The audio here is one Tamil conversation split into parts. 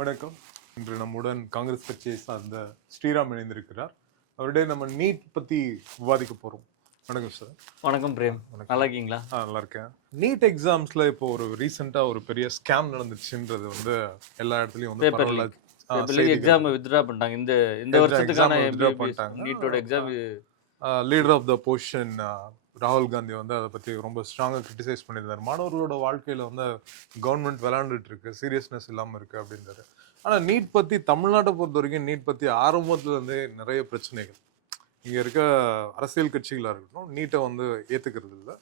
வணக்கம். இன்று நம்முடன் காங்கிரஸ் கட்சியை சார்ந்த ஸ்ரீராம் இணைந்திருக்கிறார். அவருடைய நம்ம நீட் பத்தி விவாதிக்க போறோம். வணக்கம் சார். வணக்கம் பிரேம். நல்லா இருக்கீங்களா? நல்லா இருக்கேன். நீட் எக்ஸாம்ஸ்ல இப்போ ஒரு ரீசெண்டா ஒரு பெரிய ஸ்கேம் நடந்துச்சுன்றது வந்து எல்லா இடத்துலயும் வந்து பரவலா எக்ஸாம் வித்ட்ரா பண்ணிட்டாங்க. இந்த வருஷத்துக்கான நீட்டோட exam leader of the position ராகுல் காந்தி வந்து அதை பற்றி ரொம்ப ஸ்ட்ராங்காக கிரிட்டிசைஸ் பண்ணியிருந்தார். மாணவர்களோட வாழ்க்கையில் வந்து கவர்மெண்ட் விளையாண்டுட்டு இருக்கு, சீரியஸ்னஸ் இல்லாமல் இருக்கு அப்படின்றாரு. ஆனால் நீட் பற்றி தமிழ்நாட்டை பொறுத்த வரைக்கும் நீட் பற்றி ஆரம்பத்துல இருந்தே நிறைய பிரச்சனைகள். இங்கே இருக்க அரசியல் கட்சிகளாக இருக்கட்டும் நீட்டை வந்து ஏற்றுக்கிறது இல்லை.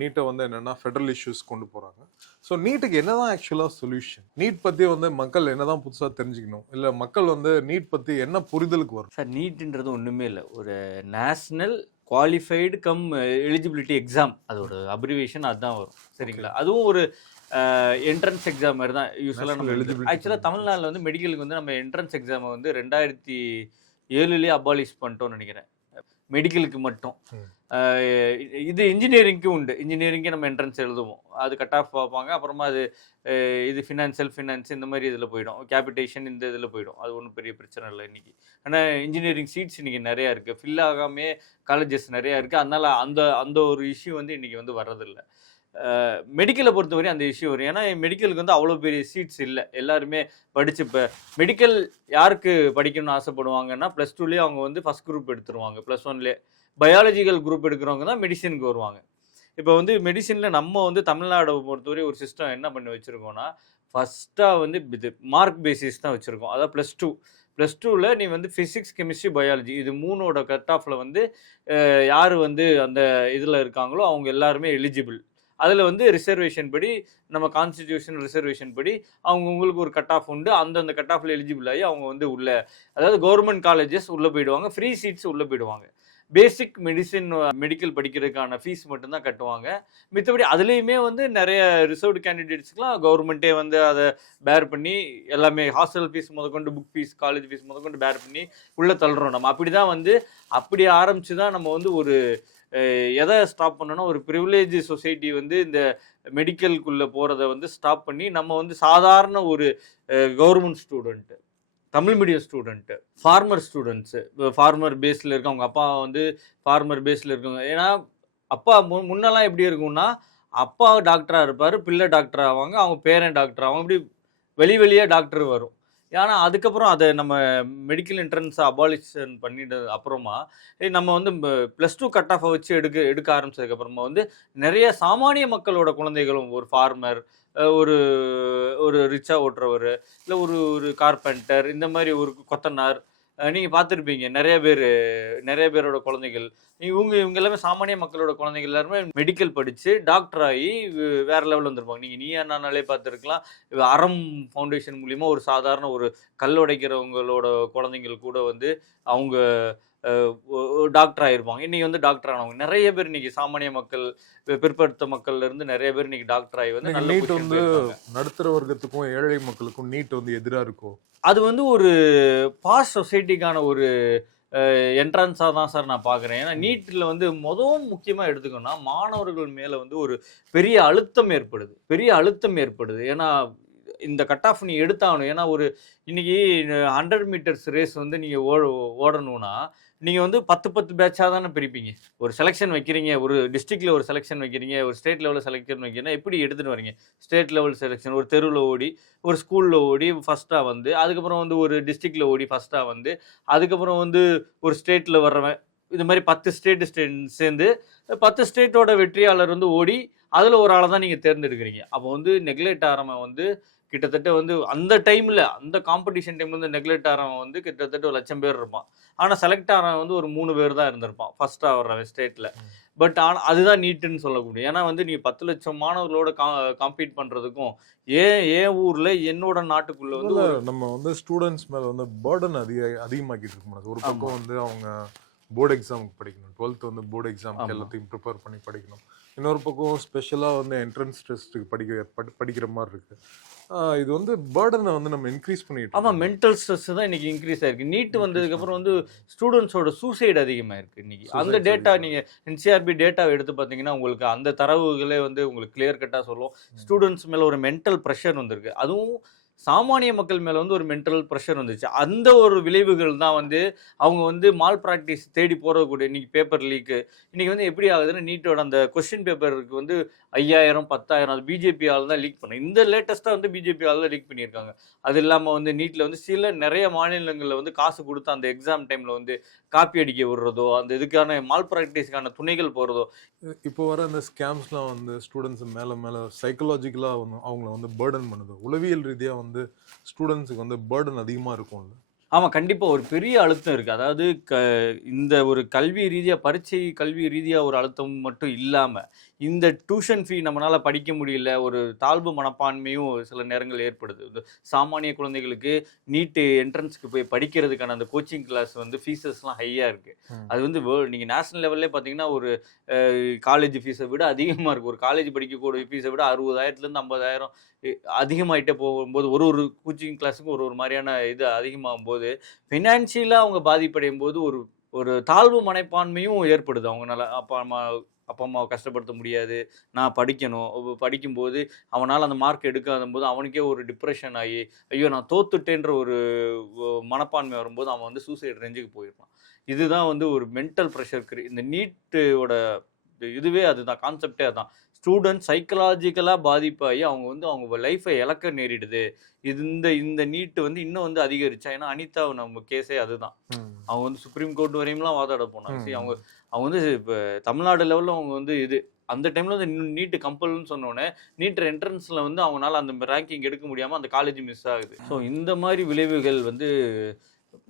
நீட்டை வந்து என்னென்னா ஃபெடரல் இஷ்யூஸ் கொண்டு போகிறாங்க. ஸோ நீட்டுக்கு என்னதான் ஆக்சுவலாக சொல்யூஷன்? நீட் பற்றி வந்து மக்கள் என்னதான் புதுசாக தெரிஞ்சுக்கணும், இல்லை மக்கள் வந்து நீட் பற்றி என்ன புரிதலுக்கு வரும்? சார், நீட்ன்றது ஒன்றுமே இல்லை, ஒரு national qualified come eligibility exam. அதோட அப்ரிவேஷன் அதுதான் வரும். சரிங்களா? அதுவும் ஒரு என்ட்ரன்ஸ் எக்ஸாம் மாதிரி தான் யூஸ்வலாக நம்ம எழுதி. ஆக்சுவலாக தமிழ்நாட்டில் வந்து மெடிக்கலுக்கு வந்து நம்ம என்ட்ரன்ஸ் எக்ஸாமை வந்து 2007 அபாலிஷ் பண்ணிட்டோம்னு நினைக்கிறேன், மெடிக்கலுக்கு மட்டும். இது இன்ஜினியரிங்க்கும் உண்டு. இன்ஜினியரிங்க்கு நம்ம என்ட்ரன்ஸ் எழுதுவோம், அது கட் ஆஃப் பார்ப்பாங்க. அப்புறமா அது இது ஃபினான்ஸ் இந்த மாதிரி இதில் போயிடும், கேபிட்டேஷன் இந்த இதில் போயிடும். அது ஒன்றும் பெரிய பிரச்சனை இல்லை இன்றைக்கி. ஆனால் இன்ஜினியரிங் சீட்ஸ் இன்றைக்கி நிறையா இருக்குது, ஃபில் ஆகாமே காலேஜஸ் நிறையா இருக்குது. அதனால் அந்த ஒரு இஷ்யூ வந்து இன்றைக்கி வந்து வர்றதில்லை. மெடிக்கலை பொறுத்தவரையும் அந்த இஷ்யூ வரும். ஏன்னா மெடிக்கலுக்கு வந்து அவ்வளோ பெரிய சீட்ஸ் இல்லை. எல்லாருமே படித்து இப்போ மெடிக்கல் யாருக்கு படிக்கணும்னு ஆசைப்படுவாங்கன்னா +2லேயே அவங்க வந்து ஃபஸ்ட் குரூப் எடுத்துருவாங்க. +1லேயே பயாலஜிக்கல் குரூப் எடுக்கிறவங்க தான் மெடிசினுக்கு வருவாங்க. இப்போ வந்து மெடிசினில் நம்ம வந்து தமிழ்நாடு பொறுத்தவரை ஒரு சிஸ்டம் என்ன பண்ணி வச்சுருக்கோன்னா, ஃபஸ்ட்டாக வந்து இது மார்க் பேசிஸ் தான் வச்சுருக்கோம். அதாவது +2வில் நீ வந்து ஃபிசிக்ஸ், கெமிஸ்ட்ரி, பயாலஜி இது 3ஓட கட் ஆஃபில் வந்து யார் வந்து அந்த இதில் இருக்காங்களோ அவங்க எல்லாருமே எலிஜிபிள். அதில் வந்து ரிசர்வேஷன் படி, நம்ம கான்ஸ்டிடியூஷன் ரிசர்வேஷன் படி அவங்கவுங்களுக்கு ஒரு கட் ஆஃப் உண்டு. அந்தந்த கட் ஆஃபில் எலிஜிபிள் ஆகி அவங்க வந்து உள்ள, அதாவது கவர்மெண்ட் காலேஜஸ் உள்ளே போயிடுவாங்க, ஃப்ரீ சீட்ஸ் உள்ளே போயிடுவாங்க. பேசிக் மெடிக்கல் படிக்கிறதுக்கான ஃபீஸ் மட்டும்தான் கட்டுவாங்க. மித்தபடி அதுலேயுமே வந்து நிறைய ரிசர்வ்டு கேண்டிடேட்ஸ்க்குலாம் கவர்மெண்ட்டே வந்து அதை பேர் பண்ணி எல்லாமே ஹாஸ்டல் ஃபீஸ் முதற்கொண்டு, புக் ஃபீஸ், காலேஜ் ஃபீஸ் முதற்கொண்டு பேர் பண்ணி உள்ளே தள்ளுறோம். நம்ம அப்படி தான் வந்து அப்படி ஆரம்பித்து தான் நம்ம வந்து ஒரு எதை ஸ்டாப் பண்ணோன்னா, ஒரு ப்ரிவிலேஜ் சொசைட்டி வந்து இந்த மெடிக்கலுக்குள்ளே போகிறத வந்து ஸ்டாப் பண்ணி நம்ம வந்து சாதாரண ஒரு government student, Tamil medium student, farmer students, farmer பேஸில் இருக்க அவங்க அப்பா வந்து ஃபார்மர் பேஸில் இருக்கவங்க. ஏன்னா அப்பா முன்னெல்லாம் எப்படி இருக்கும்னா, அப்பா டாக்டராக இருப்பார், பிள்ளை டாக்டர் ஆவாங்க, அவங்க பேரன் டாக்டர் ஆவாங்க, இப்படி வெளியே டாக்டர் வரும். ஏன்னா அதுக்கப்புறம் அதை நம்ம மெடிக்கல் என்ட்ரன்ஸை அபாலிஷன் பண்ணிட்டு அப்புறமா நம்ம வந்து +2 கட் ஆஃபை வச்சு எடுக்க ஆரம்பிச்சதுக்கப்புறமா வந்து நிறைய சாமானிய மக்களோட குழந்தைகளும், ஒரு ஃபார்மர், ஒரு ஒரு ரிச்சாக ஓட்டுறவர், இல்லை ஒரு கார்பெண்டர், இந்த மாதிரி ஒரு கொத்தனார், நீங்கள் பார்த்துருப்பீங்க நிறைய பேரோட குழந்தைகள், இவங்க எல்லாமே சாமானிய மக்களோட குழந்தைகள் எல்லாருமே மெடிக்கல் படித்து டாக்டர் ஆகி வேறு லெவலில் வந்துருப்பாங்க. நீங்கள் நீ நானாலே பார்த்துருக்கலாம். அறம் ஃபவுண்டேஷன் மூலிமா ஒரு சாதாரண ஒரு கல் உடைக்கிறவங்களோட குழந்தைங்கள் கூட வந்து அவங்க டாக்டர் ஆகிருப்பாங்க. இன்றைக்கி வந்து டாக்டர் ஆனவங்க நிறைய பேர், இன்றைக்கி சாமானிய மக்கள், பிற்படுத்த மக்கள்லேருந்து நிறைய பேர் இன்றைக்கி டாக்டர் ஆகி வந்து நல்ல நீட் வந்து நடுத்தர வர்க்கத்துக்கும் ஏழை மக்களுக்கும் நீட் வந்து எதிராக இருக்கும். அது வந்து ஒரு பாஸ்ட் சொசைட்டிக்கான ஒரு என்ட்ரன்ஸாக தான் சார் நான் பார்க்குறேன். ஏன்னா நீட்டில் வந்து முக்கியமாக எடுத்துக்கணும்னா மாணவர்கள் மேலே வந்து ஒரு பெரிய அழுத்தம் ஏற்படுது. ஏன்னா இந்த கட் ஆஃப் நீ எடுத்தாகணும். ஏன்னா ஒரு இன்னைக்கு 100 மீட்டர்ஸ் ரேஸ் வந்து நீங்கள் ஓடணும்னா நீங்கள் வந்து 10 பேட்சாக தானே பிரிப்பீங்க. ஒரு செலெக்ஷன் வைக்கிறீங்க, ஒரு டிஸ்ட்ரிக்டில் ஒரு செலெக்ஷன் வைக்கிறீங்க, ஒரு ஸ்டேட் லெவலில் செலெக்ஷன் வைக்கிறீங்கன்னா எப்படி எடுத்துகிட்டு வரீங்க? ஸ்டேட் லெவல் செலெக்ஷன் ஒரு தெருவில் ஓடி, ஒரு ஸ்கூலில் ஓடி ஃபஸ்ட்டாக வந்து, அதுக்கப்புறம் வந்து ஒரு டிஸ்ட்ரிக்டில் ஓடி ஃபஸ்ட்டாக வந்து, அதுக்கப்புறம் வந்து ஒரு ஸ்டேட்டில் வர்றவன், இது மாதிரி 10 ஸ்டேட் சேர்ந்து 10 ஸ்டேட்டோட வெற்றியாளர் வந்து ஓடி அதில் ஒரு ஆளை தான் நீங்கள் தேர்ந்தெடுக்கிறீங்க. அப்போ வந்து நெக்லெக்ட் ஆகிறவன் வந்து கிட்டத்தட்ட வந்து அந்த டைமில், அந்த காம்படிஷன் டைமில் வந்து நெக்லெக்ட் ஆகிறவன் வந்து கிட்டத்தட்ட 1,00,000 பேர் இருப்பான். ஆனால் செலக்ட் ஆகிறவன் வந்து ஒரு 3 பேர் தான் இருந்திருப்பான் ஃபஸ்ட்டாக வர்றவன் ஸ்டேட்டில். பட் ஆனால் அதுதான் நீட்டுன்னு சொல்லக்கூடிய. ஏன்னா வந்து நீங்கள் 10 லட்சம் மாணவர்களோட காம்பீட் பண்ணுறதுக்கும் ஏன் ஊரில் என்னோட நாட்டுக்குள்ளே வந்து நம்ம வந்து ஸ்டூடெண்ட்ஸ் மேலே வந்து பேர்டன் அதிகமாக்கிட்டு இருக்க முடியாது. ஒரு பக்கம் வந்து அவங்க போர்டு எக்ஸாமுக்கு படிக்கணும், 12th வந்து போர்டு எக்ஸாமுக்கு எல்லாத்தையும் ப்ரிப்பேர் பண்ணி படிக்கணும். இன்னொரு பக்கம் ஸ்பெஷலாக வந்து என்ட்ரன்ஸ் டெஸ்ட்டுக்கு படிக்கிற மாதிரி இருக்குது. இது வந்து பேர்டனை வந்து நம்ம இன்க்ரீஸ் பண்ணிட்டு. ஆமாம், மென்டல் ஸ்ட்ரெஸ் தான் இன்றைக்கி இன்க்ரீஸ் ஆகிருக்கு. நீட் வந்ததுக்கப்புறம் வந்து ஸ்டூடெண்ட்ஸோட சூசைடு அதிகமாக இருக்குது இன்றைக்கி. அந்த டேட்டா நீங்கள் NCRB டேட்டாவை எடுத்து பார்த்தீங்கன்னா உங்களுக்கு அந்த தரவுகளே வந்து உங்களுக்கு கிளியர் கட்டாக சொல்லும். ஸ்டூடெண்ட்ஸ் மேலே ஒரு மென்டல் ப்ரெஷர் வந்திருக்கு. அதுவும் சாமானிய மக்கள் மேலே வந்து ஒரு மென்டல் ப்ரெஷர் வந்துச்சு. அந்த ஒரு விளைவுகள் தான் வந்து அவங்க வந்து மால் ப்ராக்டிஸ் தேடி போறக்கூடிய இன்னைக்கு பேப்பர் லீக்கு. இன்னைக்கு வந்து எப்படி ஆகுதுன்னா, நீட்டோட அந்த கொஸ்டின் பேப்பருக்கு வந்து 5000, 10,000 அது பிஜேபி ஆள் தான் லீக் பண்ணாங்க. இந்த லேட்டஸ்ட்டா வந்து பிஜேபி ஆள் தான் லீக் பண்ணியிருக்காங்க. அது இல்லாம வந்து நீட்ல வந்து நிறைய மாநிலங்கள்ல வந்து காசு குடுத்து அந்த எக்ஸாம் டைம்ல வந்து காப்பி அடிக்க விடுறதோ, அந்த இதுக்கான மால் ப்ராக்டிஸ்க்கான துணைகள் போறதோ. இப்போ வர அந்த ஸ்கேம்ஸ்லாம் வந்து ஸ்டூடெண்ட்ஸ் மேல மேல சைக்கலாஜிக்கலா வந்து அவங்கள வந்து பர்டன் பண்ணுது. உளவியல் ரீதியா வந்து ஸ்டூடெண்ட்ஸுக்கு வந்து பர்டன் அதிகமா இருக்கும்ல. ஆமா. கண்டிப்பா ஒரு பெரிய அழுத்தம் இருக்கு. அதாவது இந்த ஒரு கல்வி ரீதியா பரீட்சை கல்வி ரீதியா ஒரு அழுத்தம் மட்டும் இல்லாம, இந்த டியூஷன் ஃபீ நம்மனால படிக்க முடியல, ஒரு தாழ்வு மனப்பான்மையும் சில நேரங்கள் ஏற்படுது. இந்த சாமானிய குழந்தைகளுக்கு நீட் என்ட்ரன்ஸ்க்கு போய் படிக்கிறதுக்கான அந்த கோச்சிங் கிளாஸ் வந்து ஃபீஸஸ்லாம் ஹையா இருக்கு. அது வந்து நீங்க நேஷனல் லெவல்லே பார்த்தீங்கன்னா, ஒரு காலேஜ் ஃபீஸ விட அதிகமா இருக்கு. ஒரு காலேஜ் படிக்கக்கூடிய ஃபீஸ விட 60,000லேருந்து 50,000 அதிகமாயிட்டே போகும்போது, ஒரு ஒரு கோச்சிங் கிளாஸுக்கும் ஒரு ஒரு மாரியான இது அதிகமாகும்போது, ஃபினான்ஷியலா அவங்க பாதிப்படையும்போது ஒரு ஒரு தாழ்வு மனப்பான்மையும் ஏற்படுது அவங்கனால. அப்பா அம்மாவ கஷ்டப்படுத்த முடியாது. நான் படிக்கணும். படிக்கும்போது அவனால அந்த மார்க் எடுக்காதம்போது அவனுக்கே ஒரு டிப்ரஷன் ஆயி, ஐயோ! நான் தோத்துட்டேன்ற ஒரு மனப்பான்மை வரும்போது அவன் வந்து சூசைட் ரேஞ்சுக்கு போயிருப்பான். இதுதான் வந்து ஒரு மென்டல் ப்ரெஷர் இந்த நீட்டோட இதுவே அதுதான். கான்செப்ட்டே அதான். ஸ்டூடண்ட் சைக்காலஜிக்கலா பாதிப்பாகி அவங்க வந்து அவங்க லைஃப்பை இழக்க நேரிடுது. இந்த இந்த நீட் வந்து இன்னும் வந்து அதிகரிச்சா, ஏன்னா அனிதா நம்ம கேஸே அதுதான். அவங்க வந்து சுப்ரீம் கோர்ட் வரையும்லாம் வாதாட போனாங்க. சரி, அவங்க அவங்க வந்து இப்ப தமிழ்நாடு லெவல்ல அவங்க வந்து அந்த டைம்ல வந்து நீட் கம்பல்னு சொன்னோனே, நீட் என்ட்ரன்ஸ்ல வந்து அவங்கனால அந்த ரேங்கிங் எடுக்க முடியாம அந்த காலேஜ் மிஸ் ஆகுது. ஸோ இந்த மாதிரி விளைவுகள் வந்து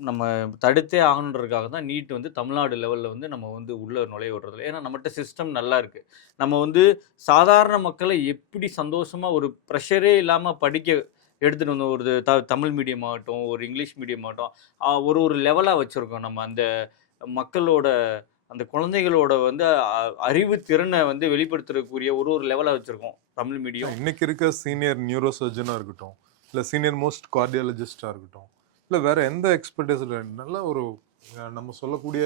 நம்ம தடுத்தே ஆகணுன்றதுக்காக தான் நீட் வந்து தமிழ்நாடு லெவல்ல வந்து நம்ம வந்து உள்ள நுழைய விடுறதில்ல. ஏன்னா நம்மட்ட சிஸ்டம் நல்லா இருக்கு. நம்ம வந்து சாதாரண மக்களை எப்படி சந்தோஷமா ஒரு ப்ரெஷரே இல்லாம படிக்க எடுத்துட்டு வந்தோம். ஒரு தமிழ் மீடியம் ஆகட்டும், ஒரு இங்கிலீஷ் மீடியம் ஆகட்டும், ஒரு ஒரு லெவலா வச்சிருக்கோம். நம்ம அந்த மக்களோட அந்த குழந்தைகளோட வந்து அறிவு திறனை வந்து வெளிப்படுத்துறக்கூடிய ஒரு ஒரு லெவலா வச்சிருக்கோம் தமிழ் மீடியம். இன்னைக்கு இருக்க சீனியர் நியூரோ சர்ஜனா இருக்கட்டும், இல்ல சீனியர் மோஸ்ட் கார்டியாலஜிஸ்டா இருக்கட்டும், இல்ல வேற எந்த எக்ஸ்பர்டைஸ்ல நல்ல ஒரு நம்ம சொல்லக்கூடிய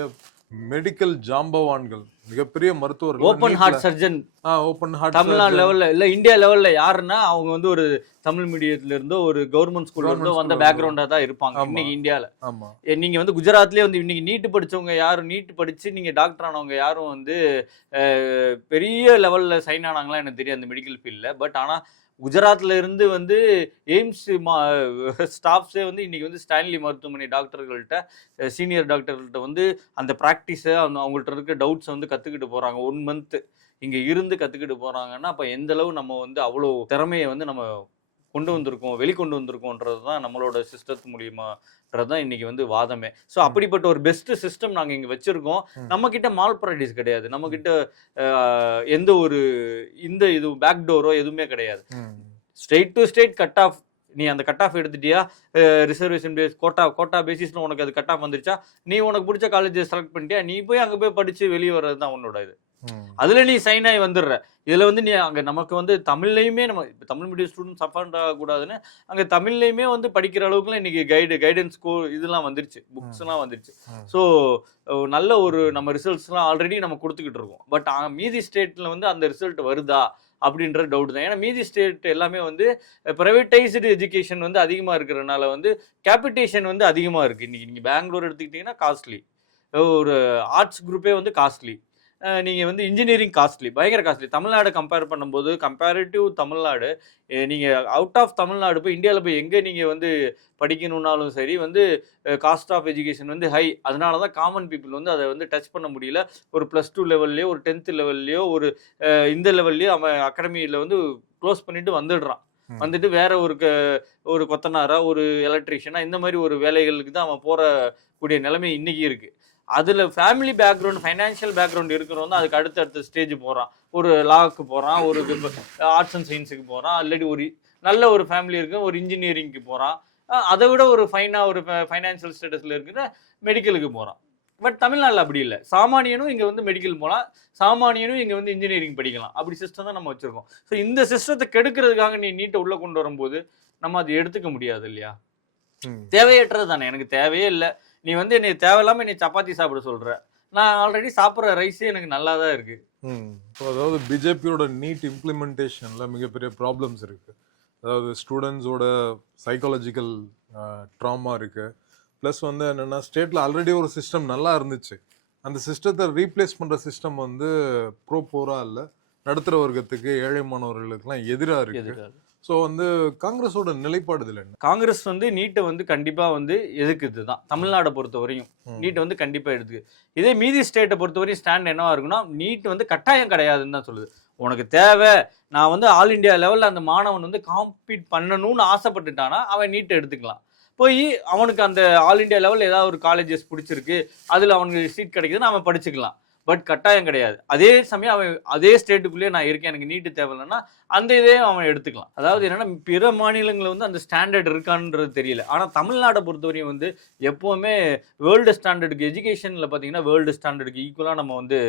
மெடிக்கல் ஜாம்பவான்கள், மிகப்பெரிய மருத்துவர்கள், open heart surgeon open heart Tamil Nadu லெவல்ல இல்ல இந்தியா லெவல்ல யாருன்னா அவங்க வந்து ஒரு தமிழ் மீடியத்துல இருந்தோ ஒரு கவர்மெண்ட் ஸ்கூல்ல இருந்தோ வந்த பேக்ரவுண்டா தான் இருப்பாங்க இன்னைக்கு இந்தியால. நீங்க வந்து குஜராத்லயே வந்து இன்னைக்கு நீட் படிச்சவங்க யாரும், நீட் படிச்சு நீங்க டாக்டர் ஆனவங்க யாரும் வந்து பெரிய லெவல்ல சைன் ஆனாங்களா எனக்கு தெரியாது அந்த மெடிக்கல் ஃபீல்ட்ல. பட் ஆனா குஜராத்ல இருந்து வந்து எய்ம்ஸ் ஸ்டாஃப்ஸே வந்து இன்னைக்கு வந்து ஸ்டான்லி மருத்துவமனை டாக்டர்கள்ட்ட, சீனியர் டாக்டர்கள்ட்ட வந்து அந்த ப்ராக்டிஸை அவங்கள்ட்ட இருக்க டவுட்ஸை வந்து கற்றுக்கிட்டு போகிறாங்க. 1 மந்த்து இங்கே இருந்து கற்றுக்கிட்டு போகிறாங்கன்னா, அப்போ எந்தளவு நம்ம வந்து அவ்வளோ திறமையை வந்து நம்ம கொண்டு வந்திருக்கோம், வெளிக்கொண்டு வந்திருக்கோன்றது தான் நம்மளோட சிஸ்டத்து மூலியமான்றது தான் இன்னைக்கு வந்து வாதமே. ஸோ அப்படிப்பட்ட ஒரு பெஸ்ட் சிஸ்டம் நாங்கள் இங்கே வச்சிருக்கோம். நம்ம கிட்ட மால் ப்ராக்டிஸ் கிடையாது. நம்ம கிட்ட எந்த ஒரு இது பேக் டோரோ எதுவுமே கிடையாது. Straight to straight cut off. நீ அந்த கட் ஆஃப் எடுத்துட்டியா, ரிசர்வேஷன் பேஸ் கோட்டா பேசிஸ்ல உனக்கு அது கட் ஆஃப் வந்துருச்சா, நீ உனக்கு பிடிச்ச காலேஜை செலக்ட் பண்ணிட்டியா, நீ போய் அங்கே போய் படிச்சு வெளியே வர்றது தான் உன்னோட இது. அதுல நீ சைன் ஆகி வந்துடுற. இதுல வந்து நீ அங்க நமக்கு வந்து தமிழ்லையுமே நம்ம தமிழ் மீடியம் ஸ்டூடெண்ட் சஃபர் ஆகக்கூடாதுன்னு அங்க தமிழ்லையுமே வந்து படிக்கிற அளவுக்குலாம் இன்னைக்கு கைடன்ஸ் இதெல்லாம் வந்துருச்சு, புக்ஸ் எல்லாம் வந்துருச்சு. ஸோ நல்ல ஒரு நம்ம ரிசல்ட்ஸ்லாம் ஆல்ரெடி நம்ம கொடுத்துக்கிட்டு இருக்கோம். பட் மீதி ஸ்டேட்ல வந்து அந்த ரிசல்ட் வருதா அப்படின்ற டவுட் தான். ஏன்னா மீதி ஸ்டேட் எல்லாமே வந்து பிரைவேட்டைஸ்டு எஜுகேஷன் வந்து அதிகமாக இருக்கிறதுனால வந்து கேபிட்டேஷன் வந்து அதிகமாக இருக்குது. இன்றைக்கி நீங்கள் பெங்களூர் எடுத்துக்கிட்டிங்கன்னா காஸ்ட்லி, ஒரு ஆர்ட்ஸ் குரூப்பே வந்து காஸ்ட்லி, நீங்கள் வந்து இன்ஜினியரிங் காஸ்ட்லி, பயங்கர காஸ்ட்லி. தமிழ்நாடு கம்பேர் பண்ணும்போது கம்பேரிட்டிவ் தமிழ்நாடு, நீங்கள் அவுட் ஆஃப் தமிழ்நாடு போய் இந்தியாவில் போய் எங்கே நீங்கள் வந்து படிக்கணுன்னாலும் சரி வந்து காஸ்ட் ஆஃப் எஜுகேஷன் வந்து ஹை. அதனால தான் காமன் பீப்புள் வந்து அதை வந்து டச் பண்ண முடியல. ஒரு +2 லெவல்லையோ ஒரு 10th லெவல்லையோ ஒரு இந்த லெவல்லையோ அவன் அகாடமியில் வந்து க்ளோஸ் பண்ணிட்டு வந்துடுறான். வந்துட்டு வேற ஒரு கொத்தனாரா, ஒரு எலக்ட்ரிஷியனா, இந்த மாதிரி ஒரு வேலைகளுக்கு தான் அவன் போகக்கூடிய நிலைமை இன்னைக்கு இருக்குது. அதில் ஃபேமிலி பேக்ரவுண்ட், ஃபைனான்ஷியல் பேக்ரவுண்ட் இருக்கிறவங்க அதுக்கு அடுத்த ஸ்டேஜ் போகிறான். ஒரு லாவுக்கு போகிறான், ஒரு ஆர்ட்ஸ் அண்ட் சயின்ஸுக்கு போகிறான், ஆல்ரெடி ஒரு நல்ல ஒரு ஃபேமிலி இருக்கு, ஒரு இன்ஜினியரிங்க்கு போகிறான். அதை விட ஒரு ஒரு ஃபைனான்ஷியல் ஸ்டேட்டஸில் இருக்கிற மெடிக்கலுக்கு போகிறான். பட் தமிழ்நாட்டில் அப்படி இல்லை. சாமானியனும் இங்கே வந்து மெடிக்கல் போகலாம், சாமானியனும் இங்கே வந்து இன்ஜினியரிங் படிக்கலாம். அப்படி சிஸ்டம் தான் நம்ம வச்சுருக்கோம். ஸோ இந்த சிஸ்டத்தை கெடுக்கிறதுக்காக நீ நீட்டை உள்ளே கொண்டு வரும்போது நம்ம அதை எடுத்துக்க முடியாது இல்லையா? தேவையற்றது தானே. எனக்கு தேவையே இல்லை, நீ வந்து என்னை தேவையில்லாமல் என்னை சப்பாத்தி சாப்பிட சொல்கிற, நான் ஆல்ரெடி சாப்பிட்ற ரைஸே எனக்கு நல்லா தான் இருக்குது. அதாவது பிஜேபியோட நீட் இம்ப்ளிமெண்டேஷனில் மிகப்பெரிய ப்ராப்ளம்ஸ் இருக்குது. அதாவது ஸ்டூடெண்ட்ஸோட சைக்காலஜிக்கல் ட்ராமா இருக்கு. ப்ளஸ் வந்து என்னன்னா ஸ்டேட்ல ஆல்ரெடி ஒரு சிஸ்டம் நல்லா இருந்துச்சு. அந்த சிஸ்டத்தை ரீப்ளேஸ் பண்ற சிஸ்டம் வந்து ப்ரோ போரா இல்ல, நடுத்தர வர்க்கத்துக்கு ஏழை மாணவர்களுக்கெல்லாம் எதிரா இருக்கு. எதிர்காலம் ஸோ வந்து காங்கிரஸோட நிலைப்பாடு இதுல என்ன? காங்கிரஸ் வந்து நீட்டை வந்து கண்டிப்பா வந்து எதுக்குது தான் தமிழ்நாடை பொறுத்த வரையும் நீட்டை வந்து கண்டிப்பா எடுத்துக்கு. இதே மீதி ஸ்டேட்டை பொறுத்த வரையும் ஸ்டாண்ட் என்னவா இருக்குன்னா, நீட் வந்து கட்டாயம் கிடையாதுன்னு தான் சொல்லுது. உனக்கு தேவை, நான் வந்து ஆல் இந்தியா லெவல்ல அந்த மாணவன் வந்து காம்பீட் பண்ணணும்னு ஆசைப்பட்டுட்டானா அவன் நீட்டை எடுத்துக்கலாம். போய் அவனுக்கு அந்த ஆல் இந்தியா லெவல் ஏதாவது ஒரு காலேஜஸ் பிடிச்சிருக்கு, அதுல அவனுக்கு சீட் கிடைக்குதுன்னு அவன் படிச்சுக்கலாம். பட் கட்டாயம் கிடையாது. அதே சமயம் அவன் அதே ஸ்டேட்டுக்குள்ளேயே நான் இருக்கேன், எனக்கு நீட்டு தேவையில்லைன்னா அந்த இதே அவன் எடுத்துக்கலாம். அதாவது என்னன்னா, பிற மாநிலங்களில் வந்து அந்த ஸ்டாண்டர்ட் இருக்கான்றது தெரியல. ஆனா தமிழ்நாட்டை பொறுத்தவரையும் வந்து எப்பவுமே வேர்ல்டு ஸ்டாண்டர்டுக்கு எஜுகேஷன்ல பாத்தீங்கன்னா வேர்ல்டு ஸ்டாண்டர்டுக்கு ஈக்குவலா நம்ம வந்து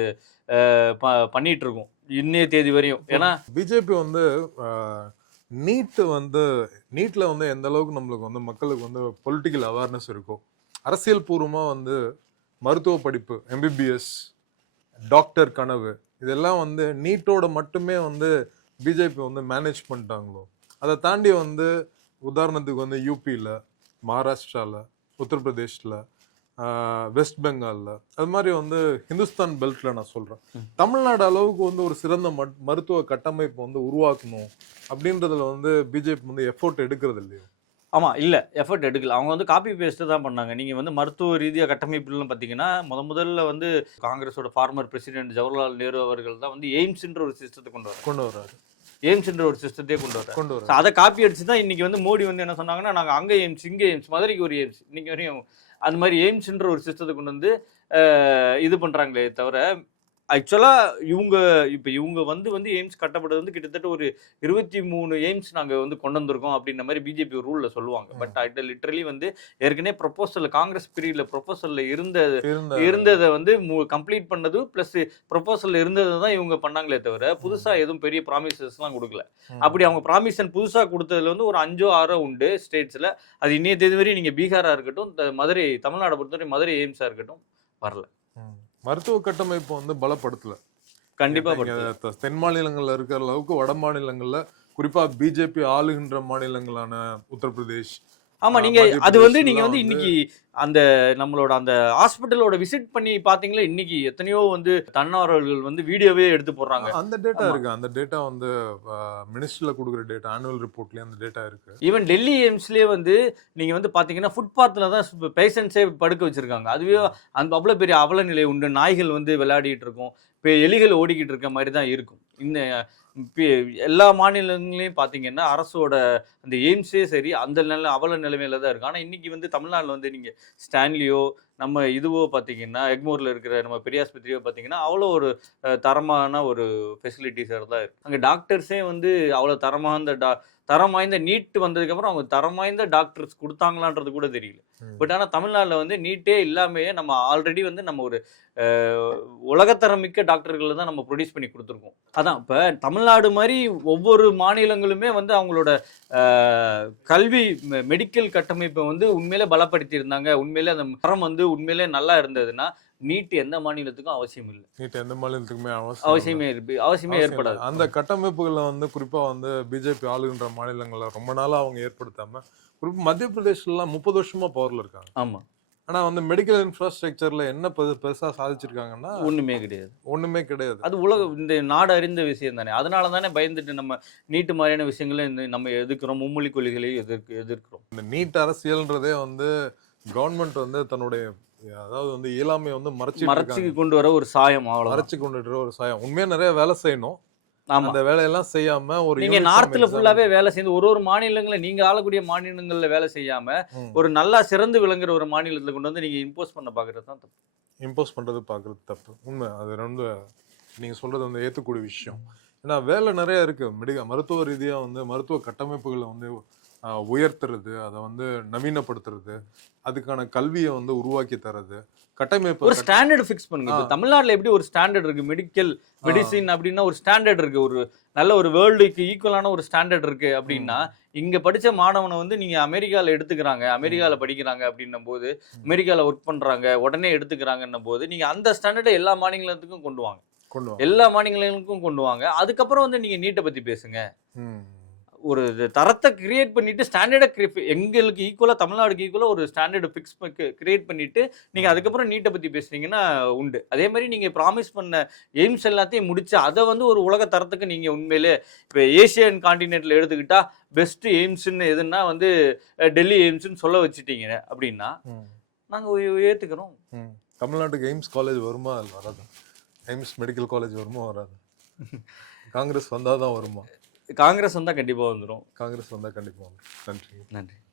பண்ணிட்டு இருக்கோம் இன்னைய தேதி வரையும். ஏன்னா பிஜேபி வந்து நீட்ல வந்து எந்த அளவுக்கு நம்மளுக்கு வந்து மக்களுக்கு வந்து பொலிட்டிக்கல் அவேர்னஸ் இருக்கோ, அரசியல் பூர்வமா வந்து மருத்துவ படிப்பு, எம்பிபிஎஸ், டாக்டர் கனவு, இதெல்லாம் வந்து நீட்டோட மட்டுமே வந்து பிஜேபி வந்து மேனேஜ் பண்ணிட்டாங்களோ, அதை தாண்டி வந்து உதாரணத்துக்கு வந்து யூபியில், மகாராஷ்டிராவில், உத்தரப்பிரதேஷில், வெஸ்ட் பெங்காலில், அது மாதிரி வந்து ஹிந்துஸ்தான் பெல்ட்டில் நான் சொல்கிறேன், தமிழ்நாடு அளவுக்கு வந்து ஒரு சிறந்த மருத்துவ கட்டமைப்பு வந்து உருவாக்கணும் அப்படின்றதுல வந்து பிஜேபி வந்து எஃபோர்ட் எடுக்கிறது இல்லையோ? ஆமா, இல்ல எஃபர்ட் எடுக்கல. அவங்க வந்து காப்பி பேஸ்ட் தான் பண்ணாங்க. நீங்க வந்து மருத்துவ ரீதியா கட்டமைப்புலாம் பார்த்தீங்கன்னா, முதல்ல வந்து காங்கிரஸோட ஃபார்மர் பிரசிடென்ட் ஜவஹர்லால் நேரு அவர்கள் தான் வந்து எய்ம்ஸ்ன்ற ஒரு சிஸ்டத்தை கொண்டு வராரு. எய்ம்ஸ்ன்ற ஒரு சிஸ்டத்தையே கொண்டு வராரு. அதை காப்பி அடிச்சு தான் இன்னைக்கு வந்து மோடி வந்து என்ன சொன்னாங்கன்னா, நாங்க அங்க எய்ம்ஸ், இங்க எய்ம்ஸ், மதுரைக்கு ஒரு எய்ம்ஸ், இன்னைக்கு வரையும் அந்த மாதிரி எய்ம்ஸ்ன்ற ஒரு சிஸ்டத்தை கொண்டு வந்து இது பண்றாங்களே தவிர, ஆக்சுவலா இவங்க வந்து எய்ம்ஸ் கட்டப்பட்டது வந்து கிட்டத்தட்ட ஒரு 23 எய்ம்ஸ் நாங்க வந்து கொண்டு வந்திருக்கோம் அப்படின்ற மாதிரி பிஜேபி ரூல்ல சொல்லுவாங்க. பட் அது லிட்டரலி வந்து ஏற்கனவே ப்ரொபோசல் காங்கிரஸ் பீரியட்ல ப்ரொபோசல்ல இருந்ததை வந்து கம்ப்ளீட் பண்ணது பிளஸ் ப்ரொபோசல்ல இருந்ததை தான் இவங்க பண்ணாங்களே தவிர புதுசா எதுவும் பெரிய ப்ராமிசஸ் எல்லாம் கொடுக்கல. அப்படி அவங்க ப்ராமிசன் புதுசா கொடுத்ததுல வந்து ஒரு 5 6 உண்டு ஸ்டேட்ஸ்ல. அது இன்னைய தேதி வரை நீங்க பீகாரா இருக்கட்டும், மதுரை, தமிழ்நாடு பொறுத்தவரை மதுரை எய்ம்ஸா இருக்கட்டும் வரல. மருத்துவ கட்டமைப்பு வந்து பலப்படுத்தல. கண்டிப்பா தென் மாநிலங்கள்ல இருக்கிற அளவுக்கு வட மாநிலங்கள்ல, குறிப்பா பிஜேபி ஆளுகின்ற மாநிலங்களான உத்தரப்பிரதேஷ். ஆமா, நீங்க அது வந்து நீங்க வந்து இன்னைக்கு அந்த நம்மளோட அந்த ஹாஸ்பிட்டலோட விசிட் பண்ணி பாத்தீங்களா, இன்னைக்கு எத்தனையோ வந்து தன்னார்வலர்கள் வந்து வீடியோவே எடுத்து போடுறாங்க. அந்த டேட்டா இருக்கு. அந்த டேட்டா வந்து மினிஸ்ட்ரியில கொடுக்குற டேட்டா, ஆனுவல் ரிப்போர்ட்லயே அந்த டேட்டா இருக்கு. ஈவன் டெல்லி எய்ம்ஸ்லயே வந்து நீங்க வந்து பாத்தீங்கன்னா ஃபுட்பாத்ல தான் பேஷண்ட்ஸே படுக்க வச்சிருக்காங்க. அதுவே அந்த அவ்வளவு பெரிய அவல நிலை உண்டு. நாய்கள் வந்து விளையாடிட்டு இருக்கும், எலிகள் ஓடிக்கிட்டு இருக்க மாதிரி தான் இருக்கும். இந்த எல்லா மாநிலங்களையும் பார்த்தீங்கன்னா அரசோட அந்த எய்ம்ஸே சரி அந்த அவல நிலைமையில தான் இருக்கு. ஆனால் இன்னைக்கு வந்து தமிழ்நாட்டில் வந்து நீங்கள் ஸ்டான்லியோ நம்ம இதுவோ பார்த்தீங்கன்னா எக்மோரில் இருக்கிற நம்ம பெரியாஸ்பத்திரியோ பார்த்தீங்கன்னா அவ்வளோ ஒரு தரமான ஒரு ஃபெசிலிட்டிஸாக தான் இருக்குது. அங்கே டாக்டர்ஸே வந்து அவ்வளோ தரம் வாய்ந்த நீட் வந்ததுக்கப்புறம் அவங்க தரம் வாய்ந்த டாக்டர்ஸ் கொடுத்தாங்களான்றது கூட தெரியல. பட் ஆனால் தமிழ்நாட்டில் வந்து நீட்டே இல்லாமையே நம்ம ஆல்ரெடி வந்து நம்ம ஒரு உலகத்தரமிக்க டாக்டர்களை தான் நம்ம ப்ரொடியூஸ் பண்ணி கொடுத்துருக்கோம். அதான் இப்போ தமிழ்நாடு மாதிரி ஒவ்வொரு மாநிலங்களுமே வந்து அவங்களோட கல்வி மெடிக்கல் கட்டமைப்பை வந்து உண்மையிலே பலப்படுத்தி இருந்தாங்க. உண்மையிலே அந்த தரம் வந்து உண்மையிலே நல்லா இருந்ததுன்னா நீட் எந்த மாநிலத்துக்கும் அவசியம் இல்லை. நீட் எந்த மாநிலத்துக்குமே அவசியமே ஏற்படாது. அந்த கட்டமைப்புகளை வந்து குறிப்பா வந்து பிஜேபி ஆளுகின்ற மாநிலங்கள்ல ரொம்ப நாளா அவங்க ஏற்படுத்தாம, குறிப்பா மத்திய பிரதேஷ்லாம் 30 வருஷமா பவர்ல இருக்காங்க. ஆமா, ஆனா வந்து மெடிக்கல் இன்ஃப்ராஸ்ட்ரக்சர்ல என்ன பெருசா சாதிச்சிருக்காங்கன்னா ஒண்ணுமே கிடையாது. அது இந்த நாடு அறிந்த விஷயம் தானே. அதனால தானே பயந்துட்டு நம்ம நீட்டு மாதிரியான விஷயங்களை நம்ம எதிர்க்கிறோம், மும்மொழி கொள்கைகளையும் எதிர்க்கிறோம். இந்த நீட் அரசியல்ன்றதே வந்து கவர்மெண்ட் வந்து தன்னுடைய அதாவது வந்து இயலாமை வந்து மறைச்சு கொண்டு வர ஒரு சாயம், மறைச்சு கொண்டு ஒரு சாயம். உண்மையா நிறைய வேலை செய்யணும். அந்த வேலையெல்லாம் செய்யாம நீங்க நார்த்ல ஃபுல்லாவே வேலை செய்து ஒரு மாநிலங்கள நீங்க ஆளக்கூடிய மாநிலங்கள்ல வேலை செய்யாம ஒரு நல்லா சிறந்து விளங்குற ஒரு மாநிலத்துல கொண்டு வந்து நீங்க இம்போஸ் பண்ண பாக்குறது தான் தப்பு. இம்போஸ் பண்றது பாக்குறது தப்பு. உண்மை. அது ரொம்ப நீங்க சொல்றது வந்து ஏத்துக்கூடிய விஷயம். ஏன்னா வேலை நிறைய இருக்கு. மருத்துவ ரீதியா வந்து மருத்துவ கட்டமைப்புகளை வந்து உயர்த்துறது, அதை வந்து நவீனப்படுத்துறது, அதுக்கான கல்வியை வந்து உருவாக்கி தர்றது, கட்டமைப்பு ஒரு ஸ்டாண்டர்ட் ஃபிக்ஸ் பண்ணுங்க. தமிழ்நாட்டுல எப்படி ஒரு ஸ்டாண்டர்ட் இருக்கு, மெடிசின் அப்படின்னா ஒரு ஸ்டாண்டர்ட் இருக்கு, ஒரு நல்ல ஒரு வேர்ல்டுக்கு ஈக்குவலான ஒரு ஸ்டாண்டர்ட் இருக்கு அப்படின்னா, இங்க படிச்ச மாணவனை வந்து நீங்க அமெரிக்கால எடுத்துக்கிறாங்க, அமெரிக்கால படிக்கிறாங்க அப்படின்னும் போது, அமெரிக்கால ஒர்க் பண்றாங்க, உடனே எடுத்துக்கிறாங்கன்னும் போது நீங்க அந்த ஸ்டாண்டர்டை எல்லா மாநிலத்துக்கும் கொண்டு வாங்க. அதுக்கப்புறம் வந்து நீங்க நீட்டை பத்தி பேசுங்க. ஒரு தரத்தை கிரியேட் பண்ணிட்டு ஸ்டாண்டர்டை எங்களுக்கு ஈக்குவலாக தமிழ்நாடுக்கு ஈக்குவலாக ஒரு ஸ்டாண்டர்டை ஃபிக்ஸ் கிரியேட் பண்ணிட்டு நீங்கள் அதுக்கப்புறம் நீட்டை பற்றி பேசுனீங்கன்னா உண்டு. அதே மாதிரி நீங்கள் ப்ராமிஸ் பண்ண எய்ம்ஸ் எல்லாத்தையும் முடிச்சு அதை வந்து ஒரு உலக தரத்துக்கு நீங்கள் உண்மையிலே இப்போ ஏசியன் காண்டினென்ட்ல எடுத்துக்கிட்டா பெஸ்ட் எய்ம்ஸ்ன்னு எதுன்னா வந்து டெல்லி எய்ம்ஸ்ன்னு சொல்ல வச்சுட்டீங்க அப்படின்னா நாங்கள் ஏற்றுக்கிறோம். தமிழ்நாட்டுக்கு எய்ம்ஸ் காலேஜ் வருமா அது வராது? எய்ம்ஸ் மெடிக்கல் காலேஜ் வருமா வராது? காங்கிரஸ் வந்தால் தான் வருமா? காங்கிரஸ் வந்தால் கண்டிப்பாக வந்துடும். காங்கிரஸ் வந்தால் கண்டிப்பாக வந்துடும். நன்றி. நன்றி.